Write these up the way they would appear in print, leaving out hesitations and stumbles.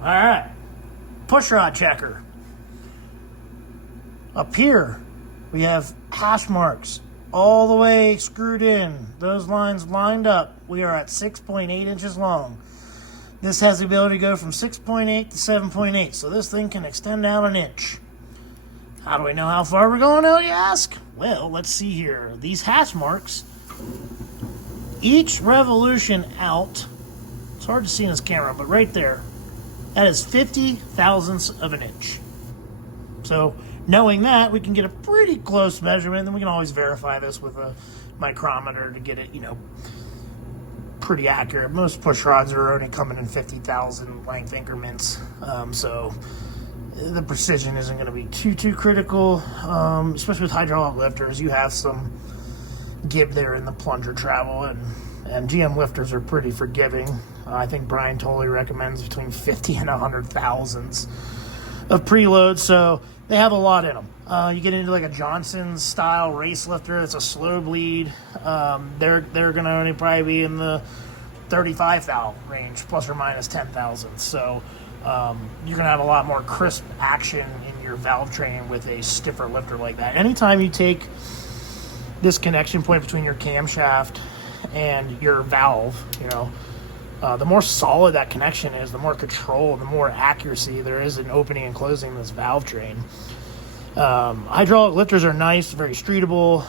All right, pushrod checker. Up here, we have hash marks all the way screwed in. Those lines lined up. We are at 6.8 inches long. This has the ability to go from 6.8 to 7.8, so this thing can extend out an inch. How do we know how far we're going out, you ask? Well, let's see here. These hash marks, each revolution out, it's hard to see in this camera, but right there, that is 50 thousandths of an inch. So knowing that, we can get a pretty close measurement, and we can always verify this with a micrometer to get it, pretty accurate. Most push rods are only coming in 50,000 length increments, so the precision isn't going to be too critical, especially with hydraulic lifters. You have some give there in the plunger travel, and GM lifters are pretty forgiving. I think Brian totally recommends between 50 and 100 thousandths of preload, so they have a lot in them. You get into like a Johnson style race lifter, it's a slow bleed. They're going to only probably be in the 35 thou range, plus or minus 10 thousandths. So you're going to have a lot more crisp action in your valve training with a stiffer lifter like that. Anytime you take this connection point between your camshaft and your valve, the more solid that connection is, the more control, the more accuracy there is in opening and closing this valve train. Hydraulic lifters are nice, very streetable.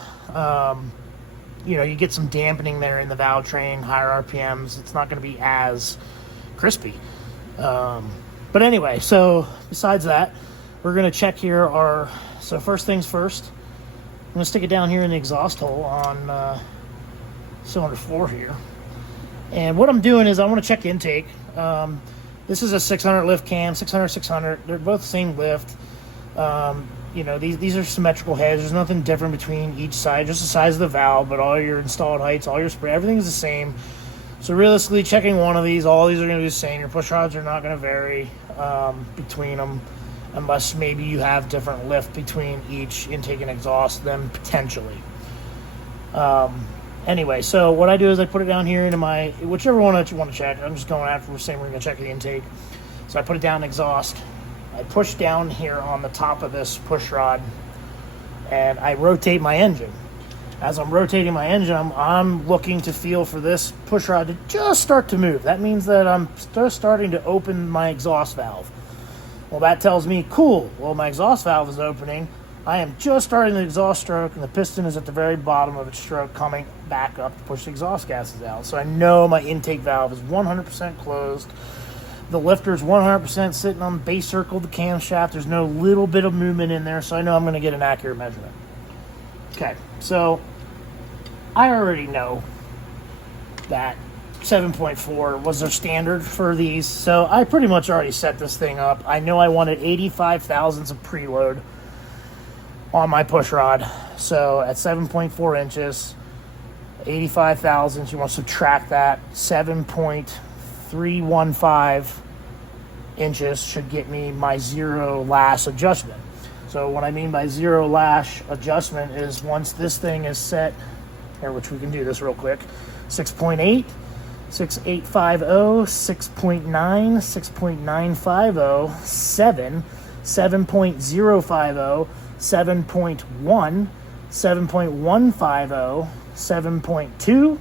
You get some dampening there in the valve train, higher RPMs. It's not going to be as crispy. But anyway, so besides that, we're going to check here so first things first, I'm going to stick it down here in the exhaust hole on cylinder 4 here. And what I'm doing is I want to check intake. This is a 600 lift cam, 600. They're both the same lift. These are symmetrical heads. There's nothing different between each side, just the size of the valve, but all your installed heights, all your spray, everything's the same. So realistically, checking one of these, all these are going to be the same. Your push rods are not going to vary between them, unless maybe you have different lift between each intake and exhaust, then potentially. Anyway, so what I do is I put it down here into my, whichever one that you want to check. I'm just going after, we're saying we're going to check the intake. So I put it down in exhaust. I push down here on the top of this push rod, and I rotate my engine. As I'm rotating my engine, I'm looking to feel for this push rod to just start to move. That means that I'm starting to open my exhaust valve. Well, that tells me, cool, well, my exhaust valve is opening. I am just starting the exhaust stroke, and the piston is at the very bottom of its stroke coming back up to push the exhaust gases out. So I know my intake valve is 100% closed. The lifter is 100% sitting on the base circle of the camshaft. There's no little bit of movement in there, so I know I'm going to get an accurate measurement. Okay, so I already know that 7.4 was their standard for these, so I pretty much already set this thing up. I know I wanted 85 thousandths of preload on my push rod, so at 7.4 inches, 85 thousandths, you want to subtract that, 7.315 inches should get me my zero lash adjustment. So what I mean by zero lash adjustment is once this thing is set here, which we can do this real quick, 6.8, 6.850, 6.9, 6.950, 7, 7.050, 7.1, 7.150, 7.2,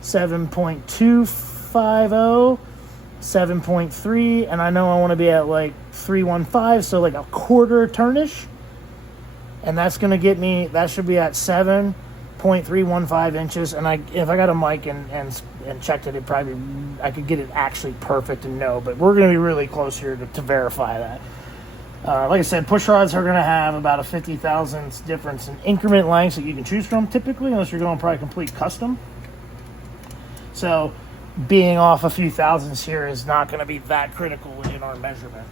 7.250, 7.3, and I know I want to be at like 315, so like a quarter turnish, and that's going to get me, that should be at 7.315 inches, and if I got a mic and checked it, I could get it actually perfect and know, but we're going to be really close here to verify that. Like I said, push rods are going to have about a 50 thousandths difference in increment lengths that you can choose from typically, unless you're going probably complete custom. So being off a few thousandths here is not going to be that critical in our measurement.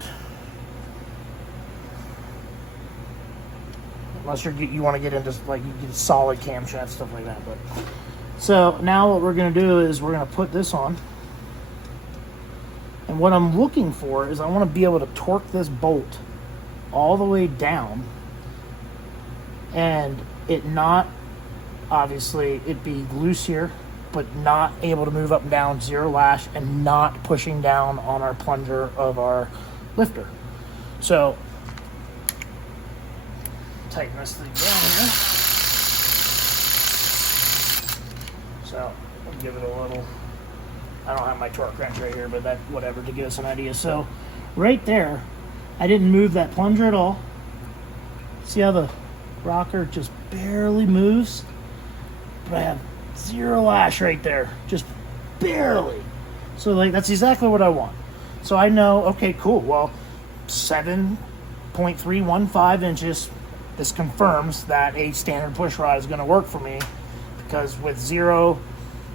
Unless you want to get into like you get solid camshaft, stuff like that. But so now what we're going to do is we're going to put this on. And what I'm looking for is I want to be able to torque this bolt all the way down and it not, obviously, it be loose here but not able to move up and down, zero lash, and not pushing down on our plunger of our lifter. So tighten this thing down here. So I'll give it a little, I don't have my torque wrench right here, but that, whatever, to give us an idea. So right there, I didn't move that plunger at all. See how the rocker just barely moves? But I have zero lash right there, just barely. So like, that's exactly what I want. So I know, okay, cool, well, 7.315 inches, this confirms that a standard push rod is gonna work for me, because with zero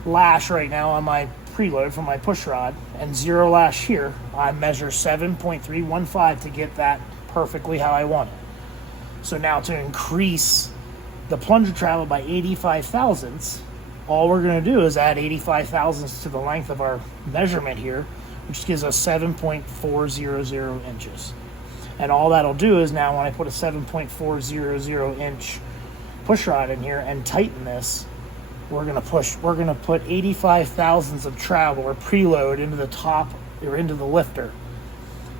lash right now on my preload for my push rod and zero lash here, I measure 7.315 to get that perfectly how I want it. So now to increase the plunger travel by 85 thousandths, all we're going to do is add 85 thousandths to the length of our measurement here, which gives us 7.400 inches. And all that'll do is now when I put a 7.400 inch push rod in here and tighten this, we're going to put 85 thousandths of travel or preload into the top or into the lifter.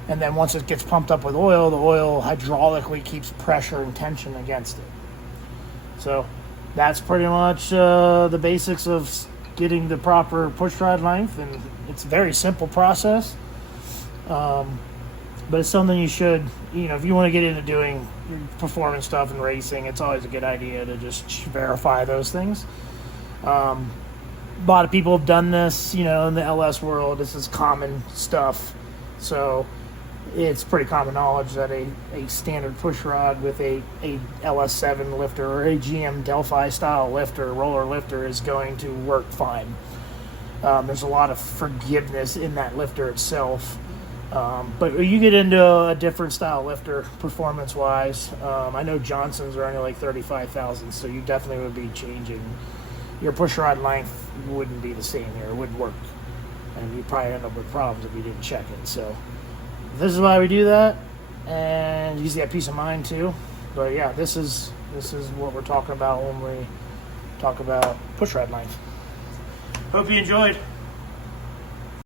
And then once it gets pumped up with oil, the oil hydraulically keeps pressure and tension against it. So that's pretty much the basics of getting the proper push rod length, and it's a very simple process. But it's something you should, if you want to get into doing performance stuff and racing, it's always a good idea to just verify those things. A lot of people have done this, in the LS world. This is common stuff. So it's pretty common knowledge that a standard push rod with a LS7 lifter or a GM Delphi style lifter, roller lifter, is going to work fine. There's a lot of forgiveness in that lifter itself. But you get into a different style lifter performance-wise. I know Johnson's are only like 35 thousandths, so you definitely would be changing. Your push rod length wouldn't be the same here. It wouldn't work. And you'd probably end up with problems if you didn't check it. So this is why we do that, and you get peace of mind too. But yeah, this is what we're talking about when we talk about push rod length. Hope you enjoyed.